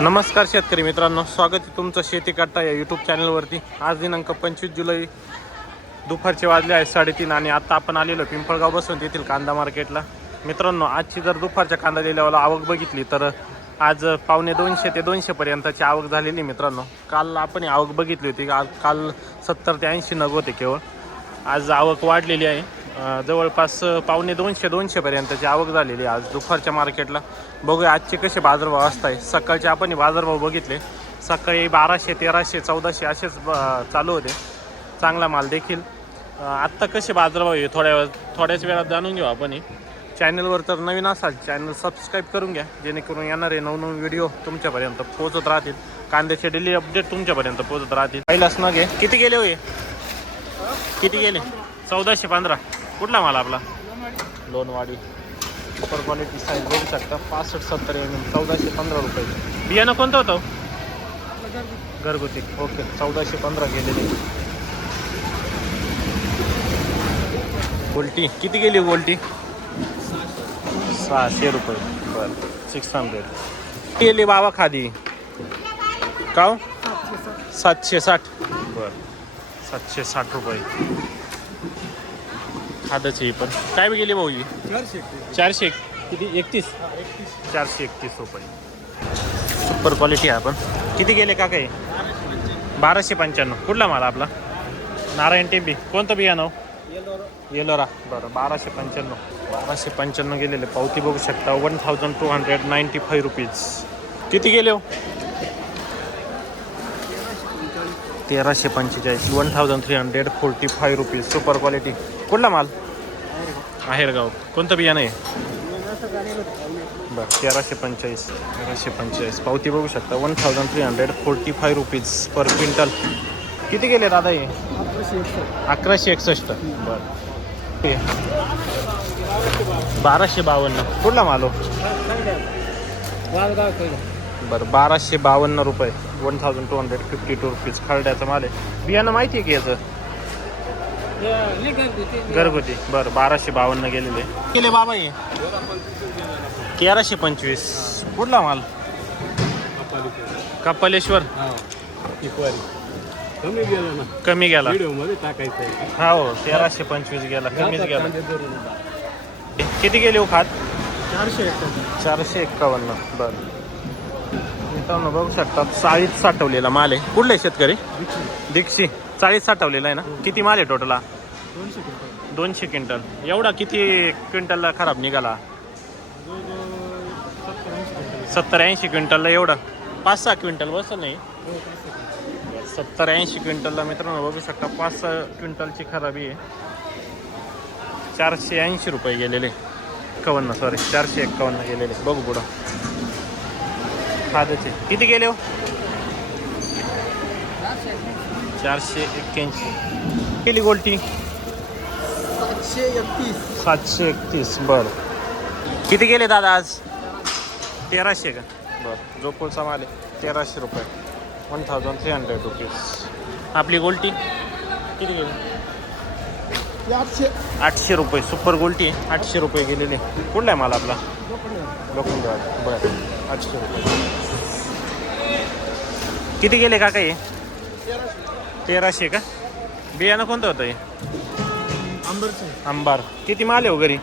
नमस्कार शेतकरी मित्रांनो स्वागत आहे तुमचं शेती काटा या यूट्यूब चॅनलवरती आज दिनांक पंचवीस जुलै दुपारचे वाजले आहे साडेतीन आणि आत्ता आपण आलेलो पिंपळगाव बसून येथील कांदा मार्केटला. मित्रांनो आजची जर दुपारच्या कांदा लिहिल्यावर आवक बघितली तर आज पावणे दोनशे ते दोनशेपर्यंतची आवक झालेली मित्रांनो. काल आपण आवक बघितली होती काल काल सत्तर ते ऐंशी नग होते केवळ. आज आवक वाढलेली आहे. जवळपास पावणे दोनशे दोनशेपर्यंतची आवक झालेली आहे आज दुपारच्या मार्केटला. बघूया आजचे कसे बाजारभाव असत आहे सकाळचे आपण हे बाजारभाव बघितले. सकाळी बाराशे तेराशे चौदाशे असेच चालू होते. चांगला माल देखील. आत्ता कसे बाजारभाव आहे थोड्या वेळ थोड्याच वेळात जाणून घेऊ आपण हे. चॅनलवर तर नवीन असाल चॅनल सबस्क्राईब करून घ्या. जेणेकरून येणारे नवनवीन व्हिडिओ तुमच्यापर्यंत पोहोचत राहतील. कांद्याचे डेली अपडेट तुमच्यापर्यंत पोहोचत राहतील. पहिलाच न घे किती गेले होय किती गेले? चौदाशे पंधरा. कुठला माल आपला? लोणवाडी. सुपर क्वालिटी साईज बघू शकता. पासष्ट सत्तर एम एम चौदाशे पंधरा रुपये. बियाणं कोणतं होतं? घरगुती. ओके चौदाशे पंधरा गेलेले. गोल्टी किती गेली गोल्टी सहाशे रुपये. बरं. सिक्स हंड्रेड गेली बाबा खादी? का हो? सातशे साठ. बरं. सातशे साठ रुपये. हातच ही पण. काय बी गेली भाऊ ही चारशे एक- किती? एकतीस? चारशे एकतीस रुपये सुपर क्वालिटी आहे आपण किती गेले का काही बाराशे पंच्याण्णव. कुठला माल आपला? नारायण टेंबी. कोणतं बियाणं हो? येलोरा. बरं बाराशे पंच्याण्णव. बाराशे पंच्याण्णव गेलेले. पावती बघू शकता. One thousand two hundred ninety five rupees किती गेले हो? तेराशे पंचेचाळीस. One thousand three hundred forty five rupees super quality कुठला माल? आहेरगाव. कोणतं बियाणं आहे? बरं तेराशे पंचेचाळीस. तेराशे पंचेचाळीस. पावती बघू शकता. One thousand three hundred forty five rupees per quintal किती गेले दादा हे? अकराशे एकसष्ट. बरं. बाराशे बावन्न. कुठला माल हो? बरं बाराशे बावन्न रुपये. One thousand two hundred fifty two rupees खरड्याचं माल आहे. बियाणं माहिती आहे की याचं? घरगुती. बरं बाराशे बावन्न गेलेले. गेले बाबा हे. तेराशे पंचवीस. कुठला माल? कपालेश्वर. कमी गेलं ना. कमी गेला. व्हिडिओमध्ये टाकायचं आहे. हा हो तेराशे पंचवीस गेला कमीच गेला. किती गेले हो खात? चारशे चारशे एक्कावन्न बरं. मित्रांनो बघू शकता चाळीस साठवलेला माल आहे. कुठले शेतकरी? दीक्षी चाळीस साठवलेला आहे ना? किती माल आहे टोटल दोनशे क्विंटल. दोनशे क्विंटल. एवढा किती क्विंटलला खराब निघाला? सत्तर ऐंशी क्विंटलला एवढं. पाच सहा क्विंटल बसत नाही. सत्तर ऐंशी क्विंटलला मित्रांनो बघू शकता पाच सहा क्विंटलची खराबी आहे. चारशे ऐंशी रुपये गेलेले. एक्कावन्न सॉरी चारशे एक्कावन्न गेलेले. बघू पुढं. खाद्याचे किती गेले हो? चारशे एक्क्याऐंशी. केली गोल्टी? सातशे एकतीस. सातशे एकतीस बरं. किती गेले दादा आज? तेराशे का? बरं. जो पुढचा माल आहे. तेराशे रुपये. One thousand three hundred rupees आपली गोल्टी? किती गेली? आठशे. आठशे रुपये. सुपर गोल्टी आहे. आठशे रुपये गेलेले कुठला आहे माल आपला? लोखंडवाड बरं. आठशे रुपये. किती गेले का काही तेराशे का? बियाणं कोणतं होतं हे? आंबरचे. अंबार किती माल आहे वगैरे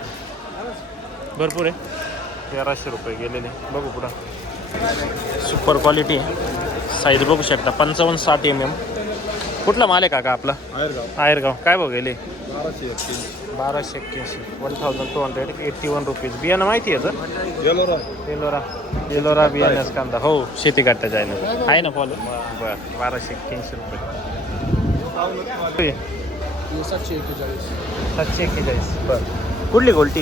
भरपूर आहे. तेराशे रुपये गेलेले. बघू पुढं. सुपर क्वालिटी साईज बघू शकता. पंचावन्न साठ एम एम कुठला माल आहे काका आपला? आयरगाव. आयरगाव. काय बघ गेले? बाराशे बाराशे एक्क्याऐंशी. One thousand two hundred eighty one rupees बियाणं माहिती आहे तर गेलो एलोरा एलोरा बियाण्यास कांदा. हो शेती काढता जाय ना आहे ना फॉलो बरं. बाराशे एक्क्याऐंशी रुपये. सातशे एक्केचाळीस सातशे एक्केचाळीस बरं. कुठली गोल्टी?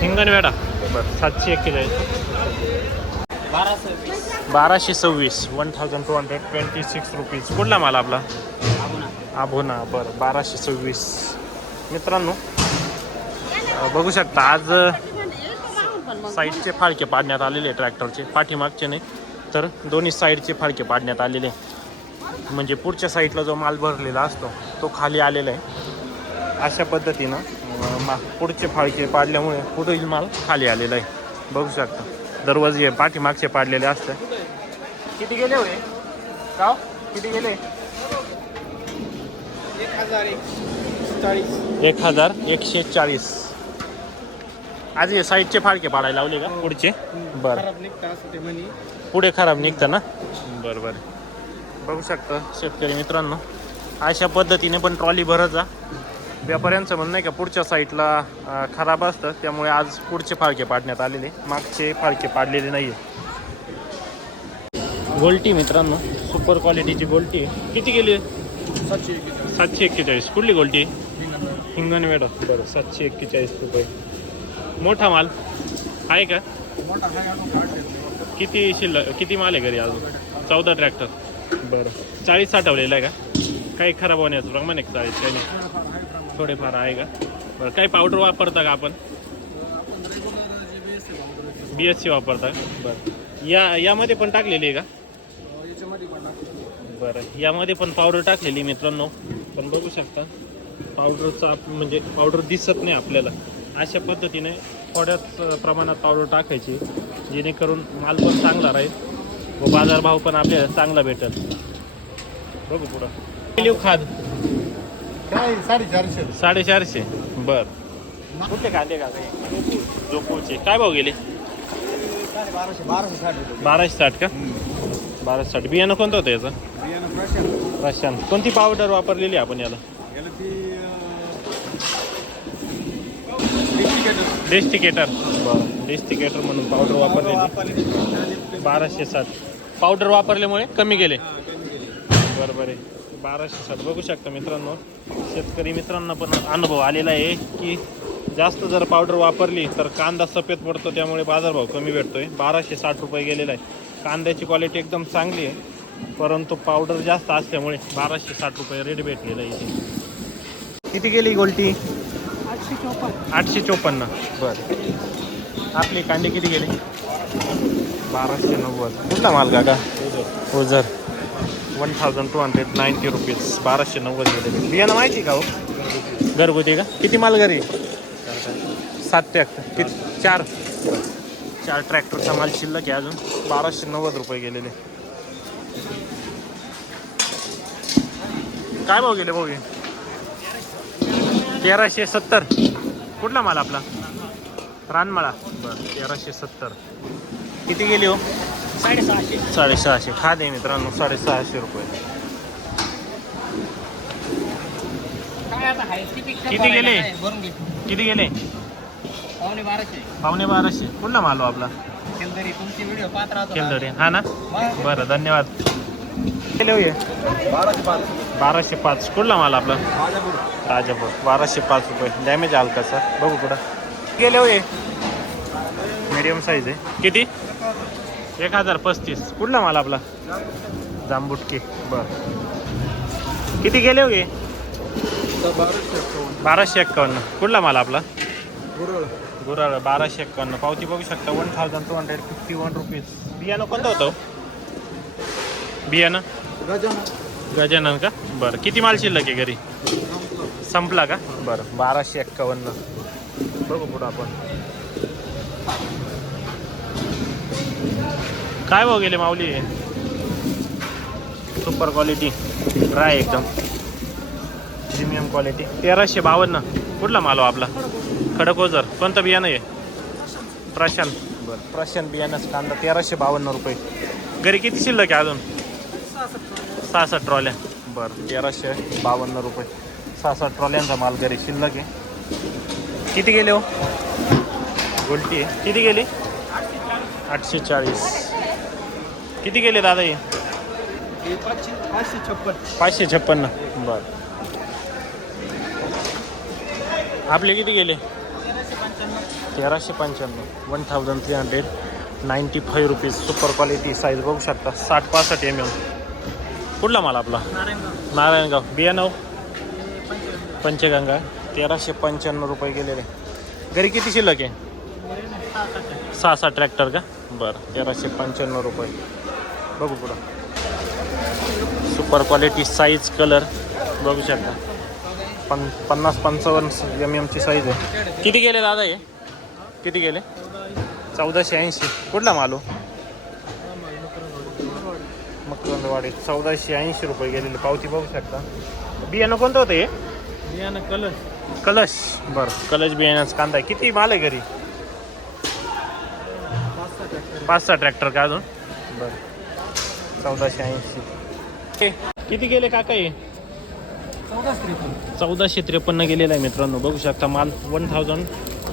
हिंगणवेडा बरं सातशे एक्केचाळीस बाराशे सव्वीस. One thousand two hundred twenty six rupees कुठला माल आपला? आभोना बरं बाराशे सव्वीस. मित्रांनो बघू शकता आज साईडचे फाळके पाडण्यात आलेले ट्रॅक्टरचे. पाठीमागचे नाही तर दोन्ही साईडचे फाळके पाडण्यात आलेले. म्हणजे पुढच्या साईडला जो माल भरलेला असतो तो खाली आलेला आहे. अशा पद्धतीनं मा पुढचे फाळके पाडल्यामुळे पुढील माल खाली आलेला आहे. बघू शकता. दरवाजे पाठीमागचे पाडलेले असतात. किती गेले होय? गाव किती गेले? एक हजार चाळीस एक हजार एकशे चाळीस. आज हे साईडचे फाळके पाडायला लावले का? पुढचे? बरं. पुढे खराब निघतं ना? बरं बरं. बघू शकता. शेतकरी मित्रांनो अशा पद्धतीने पण ट्रॉली भरत जा. व्यापाऱ्यांचं म्हणणं आहे का पुढच्या साईडला खराब असतं त्यामुळे आज पुढचे फाळके पाडण्यात आलेले. मागचे फाळके पाडलेले नाही गोल्टी मित्रांनो सुपर क्वालिटीची गोल्टी आहे. किती गेली सातशे सातशे एक्केचाळीस. कुठली गोल्टी हिंगणवेडा. बरं सातशे एक्केचाळीस रुपये. मोठा माल? आहे का? किती शिल्लक किती माल आहे घरी अजून? चौदा ट्रॅक्टर बरं. चाळीस साठवलेलं आहे का? काही खराब होण्याचं प्रमाण आहे चाळीस? काही नाही. थोडेफार आहे का? बरं काही पावडर वापरता का आपण? बी एस सी वापरता का? बरं. या यामध्ये पण टाकलेली आहे का? बरं यामध्ये पण पावडर टाकलेली मित्रांनो. पण बघू शकता पावडरचा आप- म्हणजे पावडर दिसत नाही आपल्याला. अशा पद्धतीने थोड्याच प्रमाणात पावडर टाकायची जेणेकरून माल पण चांगला राहील. व बाजारभाव पण आपल्याला चांगला भेटेल. बघू पुढं. लिव खाद? काय साडेचारशे. साडेचारशे. बर. कुठले कांदे का? जोपूचे. काय भाव गेले? बाराशे साठ का? बाराशे साठ. बियाणं कोणतं होतं याचं? प्रशांत. कोणती पावडर वापरलेली आपण याला? ती डिस्ट्रिक्ट डेस्टिकेटर म्हणून पावडर वापरलेली. बाराशे साठ पावडर वापरल्यामुळे कमी गेले. बरं बरं आहे. बाराशे साठ बघू शकता मित्रांनो शेतकरी मित्रांना पण अनुभव आलेला आहे की जास्त जर पावडर वापरली तर कांदा सफेद पडतो त्यामुळे बाजारभाव कमी भेटतोय. बाराशे साठ रुपये गेलेला आहे. कांद्याची क्वालिटी एकदम चांगली आहे परंतु पावडर जास्त असल्यामुळे बाराशे साठ रुपये रेट भेटलेला आहे इथे. किती गेली गोल्टी? आठशे चौपन्न. आठशे चोपन्न. बरं. आपले कांदे किती गेले? बाराशे नव्वद. कुठला माल काका? Ojhar. One thousand two hundred ninety rupees बाराशे नव्वद गेले. बियाणं माहिती का हो? घरगुती का? किती माल घरी? सात ट्रॅक्टर. किती चार. चार ट्रॅक्टरचा माल शिल्लक आहे अजून. बाराशे नव्वद रुपये गेलेले. काय भाव गेले भाऊ हे? तेराशे सत्तर. कुठला माल आपला? रानमाळा. बरं तेराशे सत्तर. किती गेली हो? साडेसहाशे. साडेसहाशे. खाद मित्रांनो साडेसहाशे रुपये. काय आता आहे किती किती गेले? भरून घे. किती गेले? पावणे बाराशे. पावणे बाराशे. कुठला माल हो आपला? केलदरी तुमची व्हिडिओ पाहत राहतो केलदरे हा ना? मग बरं धन्यवाद. गेले? बाराशे पाच. बाराशे पाच. कुठला माल आपला? राजापूर. राजापूर. बाराशे पाच रुपये. डॅमेज आल का सर बघू कुठं. गेले हो? मीडियम साईज आहे. किती? एक हजार पस्तीस. कुठला माल आपला? जांबुटकी. बर. किती गेले हो हे? बाराशे एक्कावन्न. कुठला माल आपला? गुरळ. गुराळ बाराशे एक्कावन्न. पावती बघू शकता. One thousand two hundred fifty one rupees बियाणं कोणतं होतं हो? बियाणं? गजानन. गजानन का? बरं. किती माल शिल्लक आहे घरी? संपला का? बरं. बाराशे एक्कावन्न. बघू पुढं आपण. काय भाव गेले माऊली? सुपर क्वालिटी ड्राय एकदम. प्रीमियम क्वालिटी तेराशे बावन्न. कुठला माल हो आपला? खडक ओझर कोणतं बियाणं आहे? प्रशांत. बरं प्रशांत बियाणंच कांदा. तेराशे बावन्न रुपये. घरी किती शिल्लक आहे अजून? सहासष्ट ट्रॉल्या. बरं तेराशे बावन्न रुपये. सहासष्ट ट्रॉल्यांचा माल घरी शिल्लक आहे. किती गेले हो? गोल्टी आहे. किती गेले? आठशे चाळीस. किती गेले दादा हे? पाचशे छप्पन पाचशे छप्पन्न. बरं. आपले किती गेले? तेराशे पंच्याण्णव. One thousand three hundred ninety five rupees super quality size बघू शकता. साठ पासष्ट एम एम कुठला माल आपला? नारायणगाव. बियाणव हो? पंचगंगा. तेराशे पंच्याण्णव रुपये गेलेले. घरी किती शिल्लक आहे? सहा सहा ट्रॅक्टर का? बरं. तेराशे पंच्याण्णव रुपये. बघू पुढं. सुपर क्वालिटी साईज कलर बघू शकता. पन पन्नास पंचावन्न एम एमची साईज आहे. किती गेले दादा हे? किती गेले? चौदाशे ऐंशी. कुठला मालो मकरंदवाडी. चौदाशे ऐंशी रुपये गेलेली. पावती बघू शकता. बियाणं कोणतं होतं हे? बियाणं कलर कलश. बरं. कलश बियाण्याचा कांदा. आहे किती माल आहे घरी? पाच सहा ट्रॅक्टर पाच सहा ट्रॅक्टर का अजून? बरं. चौदाशे ऐंशी. किती गेले काका हे? चौदाशे त्रेपन्न गेलेला आहे मित्रांनो. बघू शकता माल. One thousand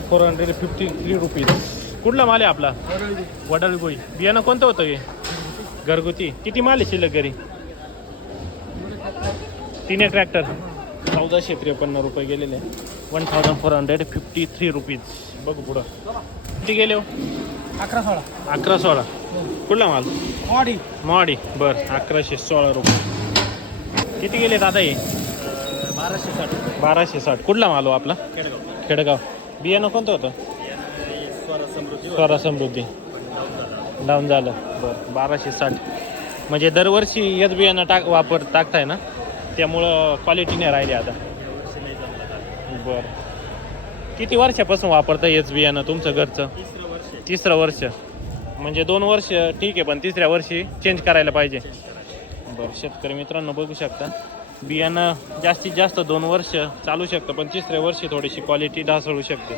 four hundred fifty three rupees कुठला माल आहे आपला? वडाळगोई बियाणं कोणतं होतं हे? घरगुती. किती माल आहे शिल्लक घरी? तिने ट्रॅक्टर चौदाशे त्रेपन्न रुपये गेलेले one thousand four hundred fifty three rupees बघू पुढं. किती गेले हो? अकरा सोळा. अकरा सोळा. कुठला माल? मॉडी. मॉडी. बरं अकराशे सोळा रुपये. किती गेले दादा हे? बाराशे साठ. बाराशे साठ. कुठला माल हो आपला? खेडगाव. खेडगाव. बियाणं कोणतं होतं? स्वरा समृद्धी. डाऊन झालं. बरं बाराशे साठ. म्हणजे दरवर्षी हेच बियाणं टाक वापर टाकताय ना? त्यामुळं क्वालिटी नाही राहिली आता. बरं. किती वर्षापासून वापरता हेच बियाणं तुमचं घरचं? तिसरं वर्ष. तिसरं वर्ष. म्हणजे दोन वर्ष ठीक आहे पण तिसऱ्या वर्षी चेंज करायला पाहिजे. बरं शेतकरी मित्रांनो बघू शकता. बियाणं जास्तीत जास्त दोन वर्ष चालू शकतं पण तिसऱ्या वर्षी थोडीशी क्वालिटी ढासळू शकते.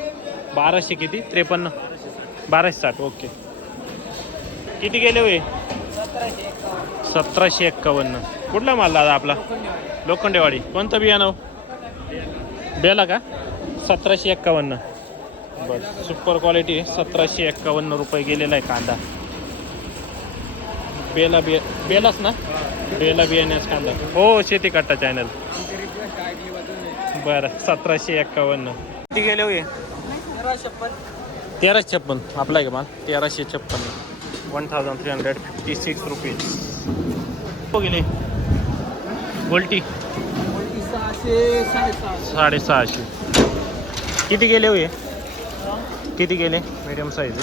बाराशे किती? त्रेपन्न. बाराशे साठ ओके. किती गेले होय? सतराशे एक्कावन्न. कुठला माल दादा आपला? लोखंडेवाडी. कोणतं बियाणं हो? बेला का? सतराशे एक्कावन्न. बरं. सुपर क्वालिटी सतराशे एक्कावन्न रुपये गेलेला आहे कांदा. बेला बे बेलाच ना? बेला बियाण्याचा कांदा. हो शेती कट्टा चॅनल बरं सतराशे एक्कावन्न. किती गेले होय तेराशे छप्पन. आपला आहे का माल? तेराशे छप्पन्न one thousand three hundred fifty six rupees हो गेले गोल्टी सहाशे साडेसहा साडेसहाशे. किती गेले होय किती गेले मीडियम साईज